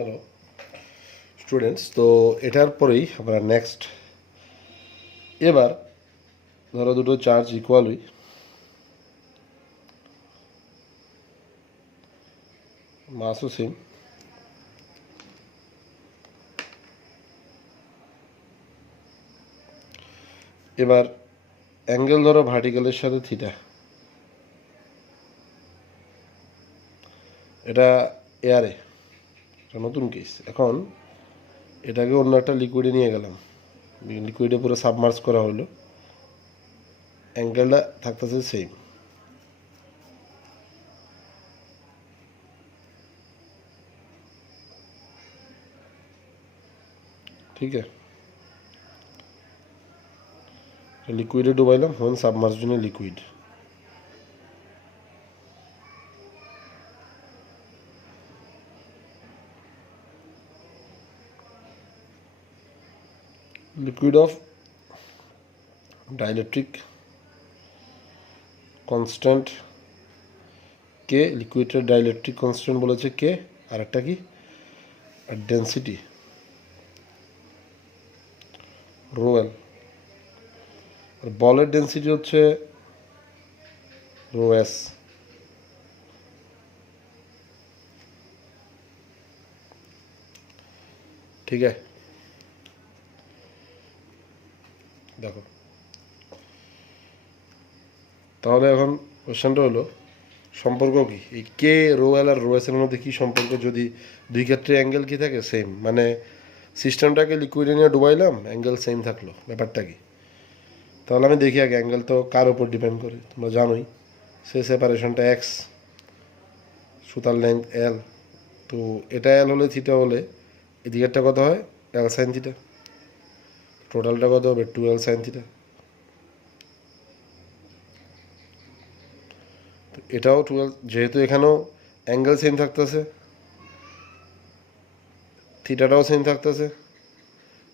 Hello students, তো এটার পরেই আমরা নেক্সট এবার ধরো দুটো চার্জ ইকুয়ালই মাসও সেম, এবার অ্যাঙ্গেল ধরো ভার্টিক্যালের সাথে থিটা, এটা এয়ারে, এটা নতুন কেস। এখন এটাকে অন্য একটা লিকুইডে নিয়ে গেলাম, লিকুইডে পুরো সাবমার্জ করা হলো, অ্যাঙ্গেলটা থাকতেছে সেম। ঠিক আছে, লিকুইডে ডুবাইলাম, হন সাবমার্জনে liquid. Liquid of dielectric constant কে, লিকুইডের ডাইলেকট্রিক কনস্ট্যান্ট বলেছে কে, আর একটা কি, আর ডেন্সিটি রো এল, আর বলের ডেন্সিটি হচ্ছে রো এস। ঠিক আছে, দেখো তাহলে এখন কোয়েশ্চেনটা হলো সম্পর্ক কি, এই কে রো এল আর রো এস এর মধ্যে কী সম্পর্ক, যদি দুই ক্ষেত্রে অ্যাঙ্গেল কী থাকে সেম, মানে সিস্টেমটাকে লিকুইডে নিয়ে ডুবাইলাম, অ্যাঙ্গেল সেম থাকলো, ব্যাপারটা কি? তাহলে আমি দেখি আগে অ্যাঙ্গেল তো কার ওপর ডিপেন্ড করে, তোমরা জানোই, সে সেপারেশনটা এক্স, সুতার লেন্থ এল, তো এটা এল হলে থিটা হলে এদিকেরটা কত হয়, এল সাইন থিটা, টোটালটা কত হবে, 2L সাইন থিটা। এটাও 12, যেহেতু এখানেও অ্যাঙ্গেল সেম থাকতেছে, থিটাটাও সেম থাকতেছে,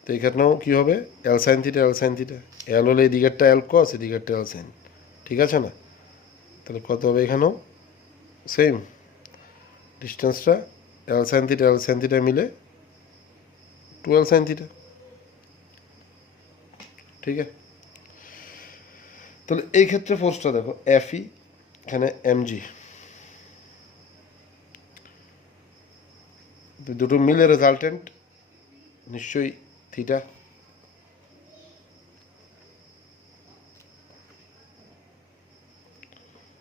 তো এখানেও কী হবে, L sine theta, L sine theta, L হলে এদিকেরটা এল কস, এদিকেরটা এল সাইন, ঠিক আছে না? তাহলে কত হবে, এখানেও সেম ডিস্টেন্সটা, এল সাইন থিটা মিলে 12 সাইন থিটা। ঠিক আছে, তাহলে এই ক্ষেত্রে ফোর্সটা দেখো এফই, এখানে এমজি, দুটো মিলে রেজাল্টেন্ট নিশ্চয়ই থিটা।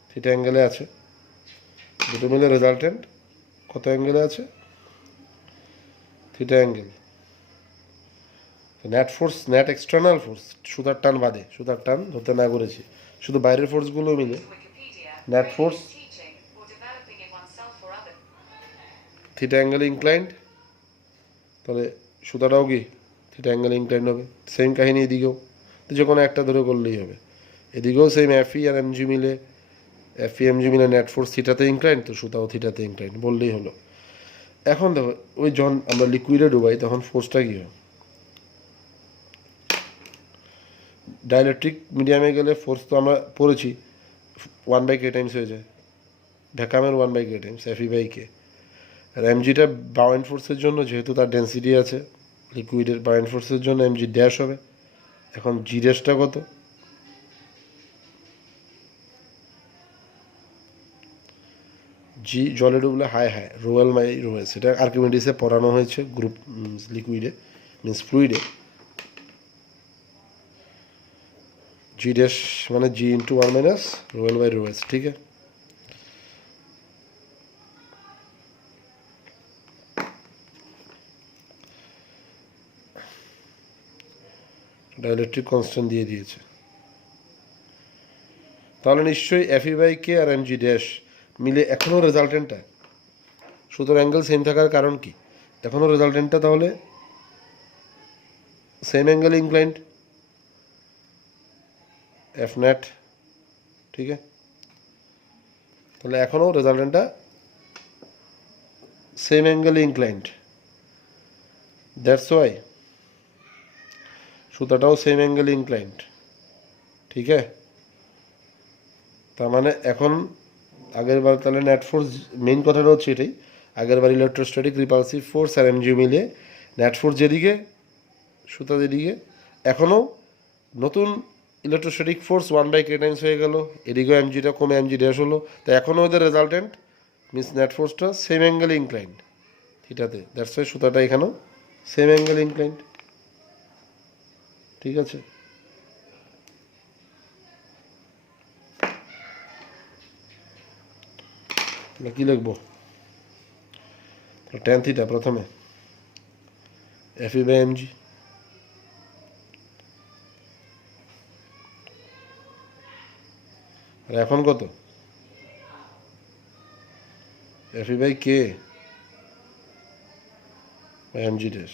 থিটা অ্যাঙ্গেলে আছে, দুটো মিলে রেজাল্টেন্ট কত অ্যাঙ্গেলে আছে, theta angle. Net force, net external force, সুতার টান বাদে, সুতার টান ধরতে না করেছি, শুধু বাইরের ফোর্সগুলো মিলে নেট ফোর্স থিটা অ্যাঙ্গেলে ইনক্লাইন্ড, তাহলে সুতাটাও কি থিটা অ্যাঙ্গেলে ইনক্লাইন্ড হবে। সেম কাহিনী এদিকেও, তো যে কোনো একটা ধরে করলেই হবে, এদিকেও সেম এফই আর এমজি মিলে, এফই এমজি মিলে নেট ফোর্স থিটাতে ইনক্লাইন্ড, তো সুতাও থিটাতে ইনক্লাইন্ড বললেই হলো। এখন দেখো ওই যখন আমরা লিকুইডে ডুবাই তখন ফোর্সটা কী হয়, ডাইলেকট্রিক মিডিয়ামে গেলে ফোর্স তো আমরা পড়েছি 1/k টাইমস হয়ে যায়, ভ্যাকামের 1/k টাইমস FE/K। আর এমজিটা বাউন্ড ফোর্সের জন্য, যেহেতু তার ডেন্সিটি আছে, লিকুইডের বাউন্ড ফোর্সের জন্য এমজি ড্যাশ হবে। এখন জি ড্যাশটা কত, জি জলে ডুবলে হাই হাই রোয়েল মাই রোয়েল, সেটা আর্কিমিডিসে পড়ানো হয়েছে গ্রুপ লিকুইডে, মিনস ফ্লুইডে। জি ড্যাশ মানে জি ইন্টু 1 মাইনাস রোয়েল বাই রোয়েস। ঠিক আছে, ডাইলেকট্রিক কনস্ট্যান্ট দিয়ে দিয়েছে, তাহলে নিশ্চয়ই FE/K আর এমজি ড্যাশ মিলে এখনও রেজাল্টেন্টটা, সুতরাং অ্যাঙ্গেল সেম থাকার কারণ কি, এখনও রেজাল্টেন্টটা তাহলে same angle inclined, F net. ঠিক আছে, তাহলে এখনও রেজাল্টেন্টটা same angle inclined, that's why সুতাটাও সেম অ্যাঙ্গেল ইনক্লাইন্ড। ঠিক আছে, তার মানে এখন আগের বার তাহলে নেট ফোর্স, মেইন কথাটা হচ্ছে এটাই, আগের বার ইলেকট্রোস্ট্যাটিক রিপালসিভ ফোর্স আর এমজি মিলে নেট ফোর্স যেদিকে সুতা যেদিকে, এখনও নতুন ইলেকট্রোস্ট্যাটিক ফোর্স 1/k টাইমস হয়ে গেল, এদিকেও এমজিটা কমে এমজি ড্যাশ হলো, তো এখনও ওদের রেজাল্টেন্ট মিনস নেট ফোর্সটা সেম অ্যাঙ্গেলে ইনক্লাইন্ড থিটাতে, দ্যাটস ওয়াই সুতাটা এখানেও সেম অ্যাঙ্গেল ইনক্লাইন্ড। ঠিক আছে, কি লিখবো? ট্যান থিটা প্রথমে F E by M G, আর এখন কত? F E by K M G dash.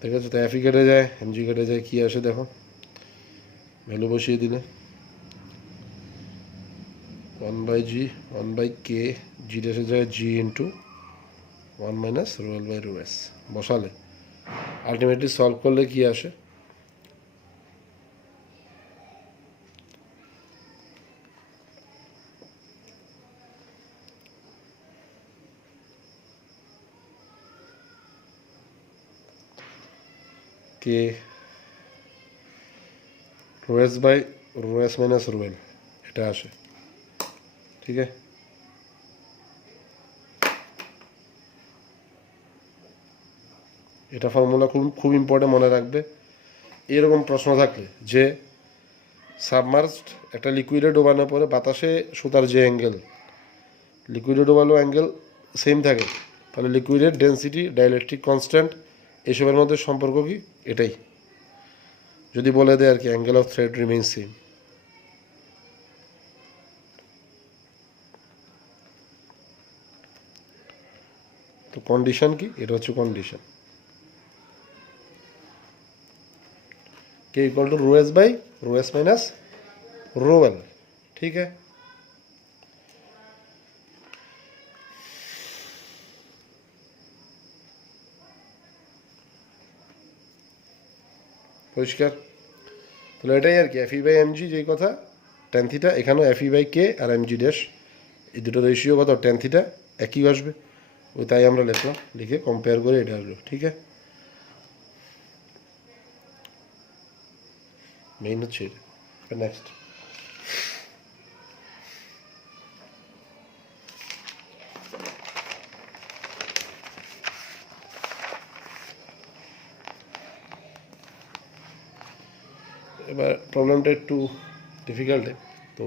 ঠিক আছে, তো এফ ই কেটে যায়, এম জি কেটে যায়, কী আসে দেখো, ভ্যালু বসিয়ে দিলে 1/g 1/k, জি ড্যাশে যায় G into 1 minus rho L by rho S বসালে আলটিমেটলি সলভ করলে কি আসে? K rho S by rho S minus rho L, এটা আসে। ঠিক আছে, এটা ফর্মুলা খুব খুব ইম্পর্টেন্ট, মনে রাখবে। এরকম প্রশ্ন থাকলে যে সাবমার্সড একটা লিকুইডে ডোবানোর পরে বাতাসে সুতার যে অ্যাঙ্গেল, লিকুইডে ডোবালো অ্যাঙ্গেল সেম থাকে, তাহলে লিকুইডের ডেন্সিটি, ডাইলেকট্রিক কনস্ট্যান্ট, এসবের মধ্যে সম্পর্ক কি? এটাই যদি বলে দেয় আর কি, angle of thread remain same. তো কন্ডিশন কি? এটা হচ্ছে কন্ডিশন, के equal to rho S by rho S minus rho L. ठीक है, পরিষ্কার? তাহলে এটাই আর কি, F E by M G যেই কথা, টেন থিটা, এখানেও এফ ই বাই কে আর এম জি ড্যাশ, এই দুটো রেশিও কত? টেন থিটা একই আসবে, ওই তাই আমরা লিখলাম, লিখে কম্পেয়ার করে এটা আসলো। ঠিক আছে, মেইন হচ্ছে এটা। নেক্সট, এবার প্রবলেমটা একটু ডিফিকাল্ট, তো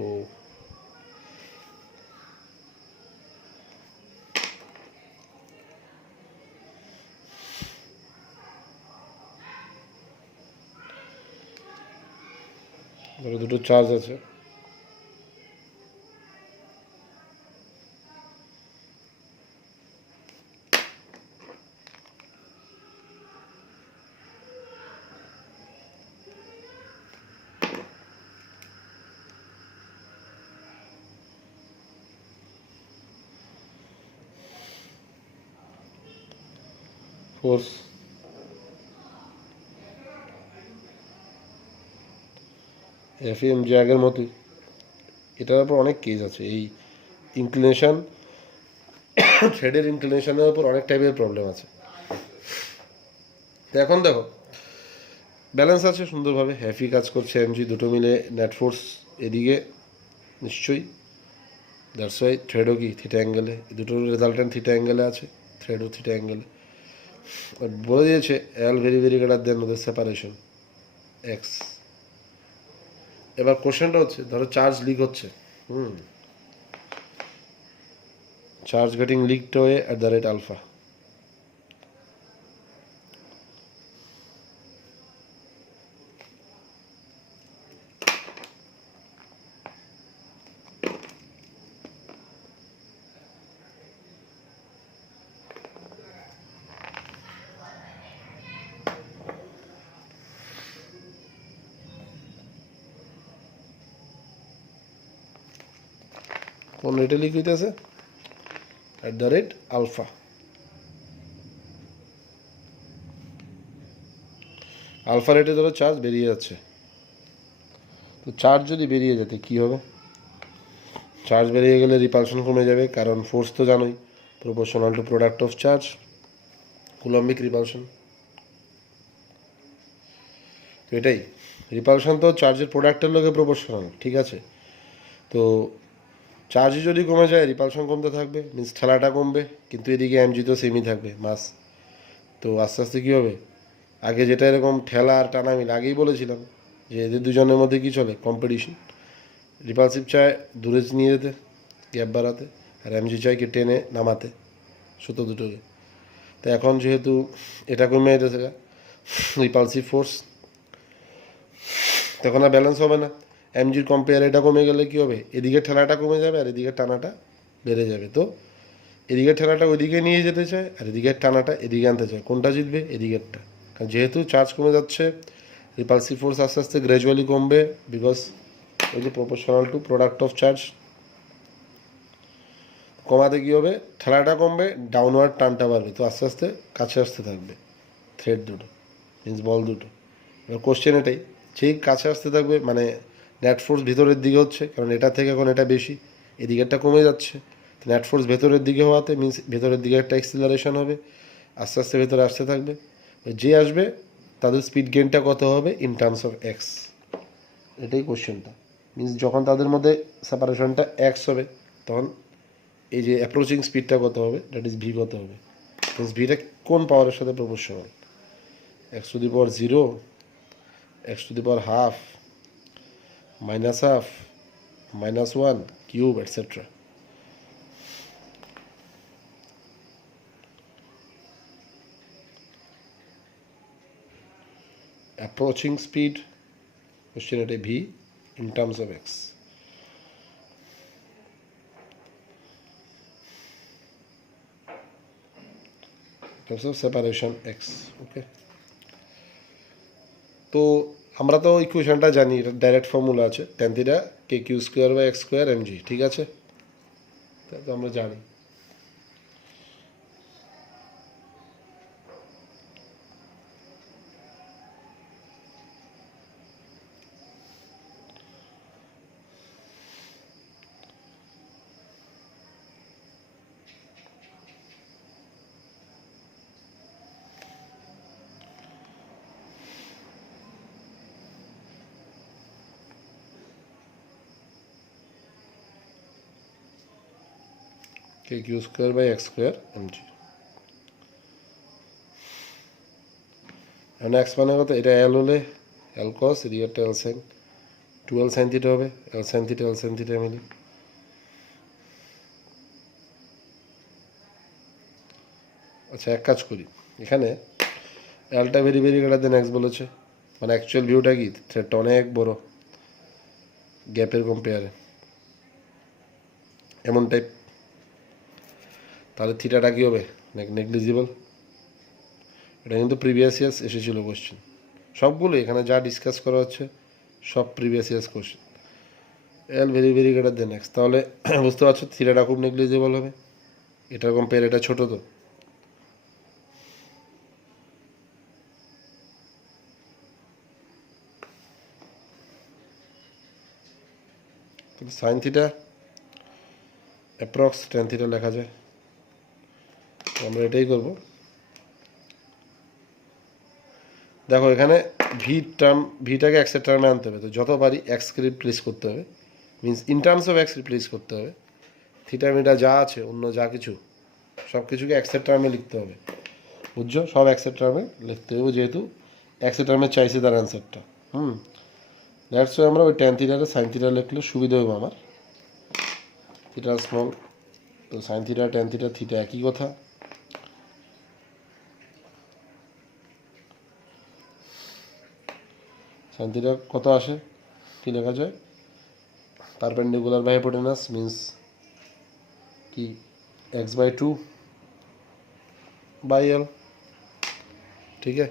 ধরো দুটো চার্জ আছে, ফোর্স এফ এম জি আগের মতোই, এটার উপর অনেক কেস আছে, এই ইনক্লিনেশন, থ্রেডের ইনক্লিনেশনের উপর অনেক টাইপের প্রবলেম আছে। তো এখন দেখো ব্যালেন্স আছে সুন্দরভাবে, হ্যাফি কাজ করছে, এমজি দুটো মিলে নেট ফোর্স এদিকে নিশ্চয়ই, দ্যাটস ওয়াই থ্রেডও কি থিটা অ্যাঙ্গেলে, দুটোর রেজাল্টেন্ট থিটা অ্যাঙ্গেলে আছে, থ্রেডও থিটা অ্যাঙ্গেলে। বলে দিয়েছে এল ভেরি ভেরি গ্রেটার দেন ওদের সেপারেশন এক্স। এবার কোশ্চেনটা হচ্ছে, ধরো চার্জ লিক হচ্ছে, charge getting leaked away at the rate alpha, কোন রেটে লিক হইতেছে? at the rate alpha। Alpha রেটে ধরো চার্জ বেরিয়ে যাচ্ছে, তো চার্জ যদি বেরিয়ে যেতে কী হবে? চার্জ বেরিয়ে গেলে রিপালশন কমে যাবে, কারণ ফোর্স তো জানোই proportional to product of charge, Coulombic repulsion. তো এটাই রিপালশন তো চার্জের প্রোডাক্টের লোকে প্রপোর্শনাল, ঠিক আছে? তো চার্জ যদি কমে যায় রিপালশন কমতে থাকবে, মিনস ঠেলাটা কমবে, কিন্তু এদিকে এমজি তো সেমই থাকবে মাস। তো আস্তে আস্তে কী হবে, আগে যেটা এরকম ঠেলা আর টানা মিল, আগেই বলেছিলাম যে এদের দুজনের মধ্যে কী চলে, কম্পিটিশন। রিপালসিভ চায় দূরে নিয়ে যেতে, গ্যাপ বাড়াতে, আর এমজি চায় কি টেনে নামাতে সুতো দুটোকে। তো এখন যেহেতু এটা কমে যেতেছে রিপালসিভ ফোর্স, তখন আর ব্যালেন্স হবে না। এমজির কম্পেয়ার এটা কমে গেলে কী হবে, এদিকে ঠেলাটা কমে যাবে আর এদিকে টানাটা বেড়ে যাবে। তো এদিকে ঠেলাটা ওইদিকে নিয়ে যেতে চায় আর এদিকের টানাটা এদিকে আনতে চায়, কোনটা জিতবে? এদিকেরটা। কারণ যেহেতু চার্জ কমে যাচ্ছে, রিপালসিভ ফোর্স আস্তে আস্তে গ্র্যাজুয়ালি কমবে, বিকজ ওই যে proportional to product of charge. কমাতে কী হবে, ঠেলাটা কমবে, ডাউনওয়ার্ড টানটা বাড়বে, তো আস্তে আস্তে কাছে আসতে থাকবে থ্রেড দুটো, মিন্স বল দুটো। এবার কোশ্চেন এটাই, যেই কাছে আসতে থাকবে মানে নেট ফোর্স ভিতরের দিকে হচ্ছে, কারণ এটা থেকে এখন এটা বেশি, এদিকেরটা কমে যাচ্ছে। নেট ফোর্স ভেতরের দিকে হওয়াতে মিন্স ভেতরের দিকে একটা এক্সিলারেশন হবে, আস্তে আস্তে ভেতরে আসতে থাকবে। যে আসবে তাদের স্পিড গেইনটা কত হবে ইন টার্মস অফ এক্স, এটাই কোশ্চেনটা। মিন্স যখন তাদের মধ্যে সেপারেশনটা এক্স হবে, তখন এই যে অ্যাপ্রোচিং স্পিডটা কত হবে, দ্যাট ইজ ভি কত হবে। মিন্স ভিটা কোন পাওয়ারের সাথে proportional, x to the power 0, x to the power half, minus half, -1, cube, etcetera. Approaching speed question এটাই, v in terms of x. Terms of separation x, okay. তো আমরা তো ইকুয়েশনটা জানি, এটা ডাইরেক্ট ফর্মুলা আছে, tan theta k q square by x square mg, ঠিক আছে? তা তো আমরা জানি। K q square by x square mg. এখন এক্স মানে কত, এটা এল হলে এল কস, এদিকে এল সাইন, 2L সাইন থিটা হবে, L sine theta L sine theta মিলে। আচ্ছা এক কাজ করি, এখানে এলটা very very greater than x বলেছে, মানে অ্যাকচুয়াল ভিউটা কি, থ্রেডটা অনেক বড় গ্যাপের কম্পেয়ারে, এমন টাইপ। তাহলে থিটাটা কী হবে, নেগলিজিবল। এটা কিন্তু প্রিভিয়াস ইয়ার্স এসেছিলো কোশ্চেন, সবগুলো এখানে যা ডিসকাস করা হচ্ছে সব previous years question. L very very greater than x, তাহলে বুঝতে পারছো থিটাটা খুব নেগলিজিবল হবে, এটার কম্পেয়ার এটা ছোটো তো। তাহলে sine theta approx tan theta লেখা যায়, আমরা এটাই করব। দেখো এখানে ভিটাকে এক্সের টার্মে আনতে হবে, তো যত পারি এক্সকে রিপ্লেস করতে হবে, means in terms of x replace করতে হবে। থিটা মিটা যা আছে অন্য যা কিছু সব কিছুকে এক্সের টার্মে লিখতে হবে, বুঝছো? সব এক্সের টার্মে লিখতে হবে, যেহেতু এক্সের টার্মে চাইছে তার অ্যান্সারটা। দ্যাটস ওয়াই আমরা ওই ট্যান থিটারে সাইন থিটা লিখলে সুবিধা হবে আমার, থিটা স্মল, তো sine theta tan theta theta একই কথা। সাইন থিটা কত আসে, কী লেখা যায়, পারপেন্ডিকুলার বাই হাইপোটেনাস, মিন্স কি x/2 बाई एल, ठीक है?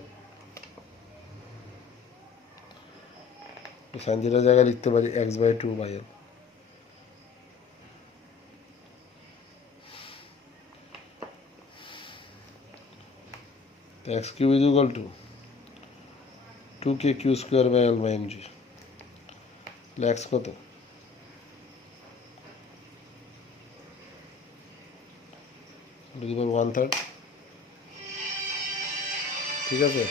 तो साइन थीटा জায়গায় লিখতে পারি x/2 बाई एल। तो X cube is equal to 2k Q square by L by M G. X কত? To the power 1/3। ঠিক আছে,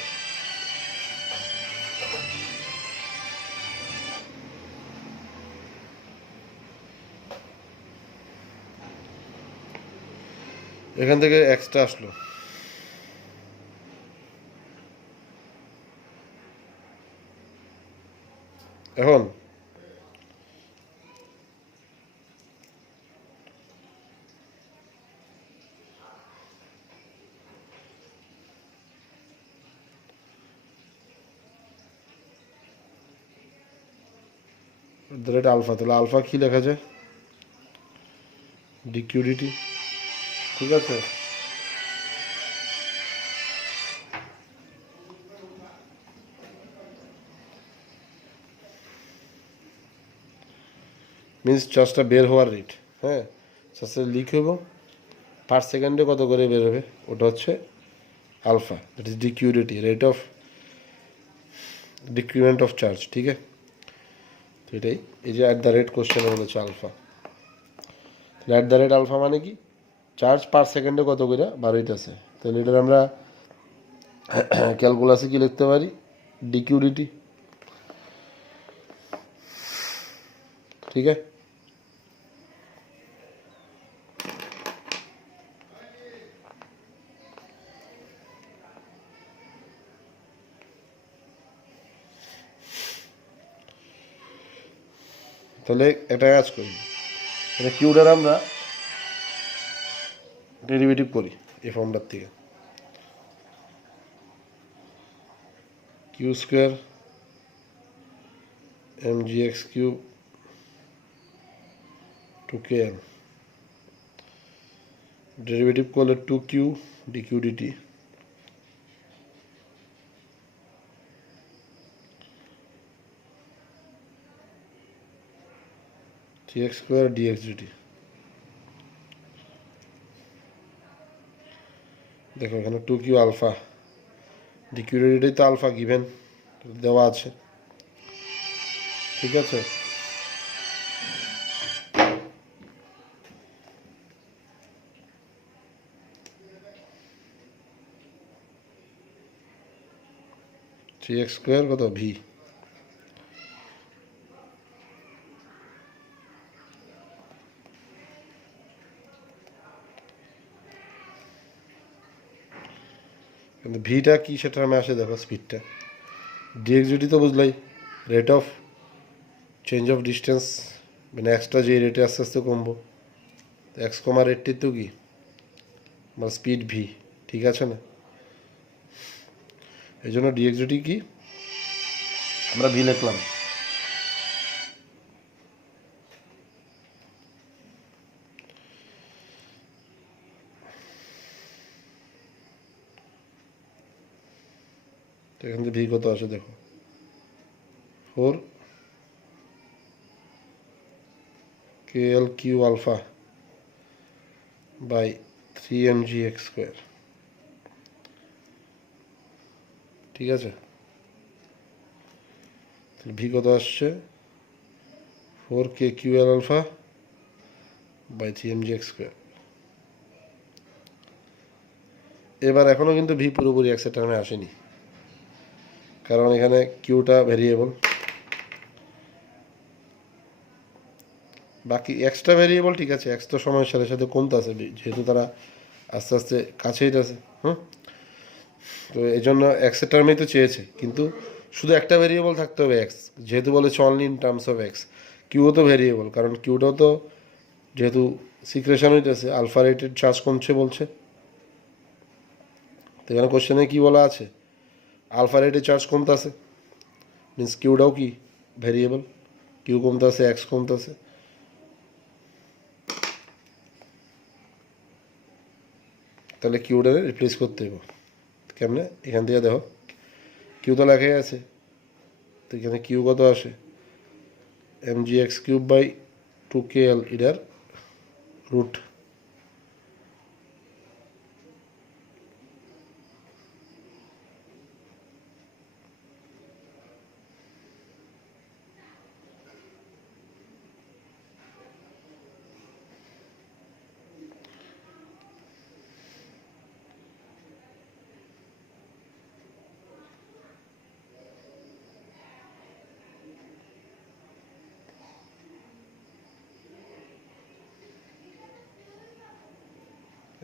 এখান থেকে এক্সটা আসলো। এখন আলফা, তাহলে আলফা কি লেখা যায়? ডিকিউডিটি। ঠিক আছে, মিনস চার্জটা বের হওয়ার রেট। হ্যাঁ, চার্জটা লিক হইব, পার সেকেন্ডে কত করে বের হবে, ওটা হচ্ছে alpha, that is dq dt, rate of decrement of charge. ঠিক আছে, তো এটাই, এই যে অ্যাট দ্য রেট কোশ্চেনে বলেছে alpha. At the rate alpha মানে কি? চার্জ পার সেকেন্ডে কত করে বার হইতেছে। তাহলে এটার আমরা ক্যালকুলাসে কি লিখতে পারি? ডিকিউডিটি। ঠিক আছে, তাহলে একটা কাজ করি, এটা কিউটার আমরা ডেরিভেটিভ করি এই ফর্মটার থেকে। Q square m g x cube to k n, derivative করলে two q dq dt, three x square dx dt. দেখো এখানে টু কিউ আলফা, ডিকিউ ডিটিটাই তো আলফা গিভেন দেওয়া আছে। ঠিক আছে, থ্রি এক্স স্কোয়ার কত ভি, কিন্তু ভিটা কি সেটা আমি আসে দেখো স্পিডটা। ডিএক্স ডিটি তো বুঝলাই, rate of change of distance, মানে এক্সট্রা যে রেটে আস্তে আস্তে কমবো, এক্স কমা রেটটি তো কি আমার স্পিড ভি। ঠিক আছে না, এই জন্য ডিএক্স ডিটি কি আমরা ভি লিখলাম। এখান থেকে ভি কত আসে দেখো, 4 KL Q alpha by 3 mg x square. ঠিক আছে, ভি কত আসছে, 4 KQL alpha by 3 mg x square. এবার এখনও কিন্তু ভি পুরোপুরি এক্সের টার্মে আসেনি, কারণ এখানে কিউটা ভেরিয়েবল, বাকি এক্সট্রা ভেরিয়েবল ঠিক আছে, এক্স তো সময়ের সাথে সাথে কমতে আছে যেহেতু তারা আস্তে আস্তে কাছেই আছে। তো এই জন্য এক্সের টার্মেই তো চেয়েছে, কিন্তু শুধু একটা ভেরিয়েবল থাকতে হবে এক্স, যেহেতু বলেছে only in terms of x. কিউও তো ভেরিয়েবল, কারণ কিউটাও তো যেহেতু সিক্রেশন হইতেছে, আলফা রেটেড চার্জ কমছে বলছে। তো এখানে কোশ্চেনে কী বলা আছে, আলফা রেটেড চার্জ কমতেছে, মিনস কিউটাও কি ভেরিয়েবল, কিউ কমতেছে এক্স কমতেছে। তাহলে কিউটারে রিপ্লেস করতে হবে কেমনে, এখান থেকে দেখো কিউ তো লেখাই আছে, তো এখানে কিউ কত আসে, mg x³ বাই 2KL এটার রুট।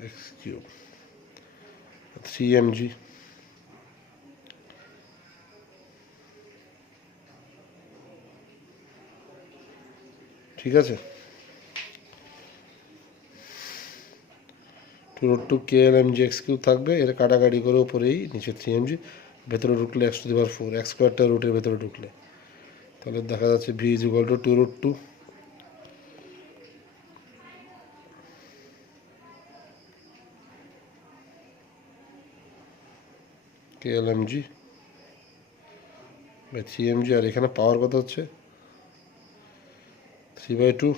এক্স কিউব 3mg, ঠিক আছে। 2√2 KLmg এক্স কিউব থাকবে, এর কাটাকাটি করে উপরেই নিচে 3mg, ভেতরে ঢুকলে x⁴ এক্স স্কোয়ারটা রুটের ভেতরে ঢুকলে তাহলে দেখা যাচ্ছে v = 2√2 KLmg বাই 3mg, আর এখানে পাওয়ার কত হচ্ছে 3/2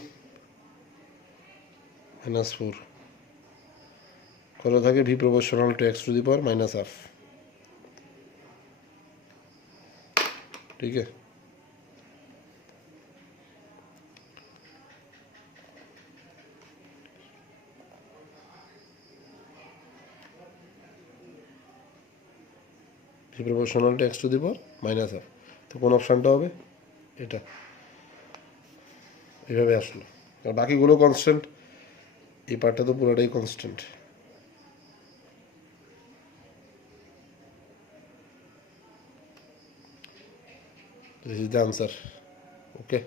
- 4 কত থাকে v proportional to x⁻⁻, ঠিক আছে। v proportional to x⁻⁻, তো কোন অপশানটা হবে এটা, এভাবে আসলো। আর বাকিগুলো কনস্ট্যান্ট, এই পার্টটা তো পুরোটাই constant. This is the answer. Okay.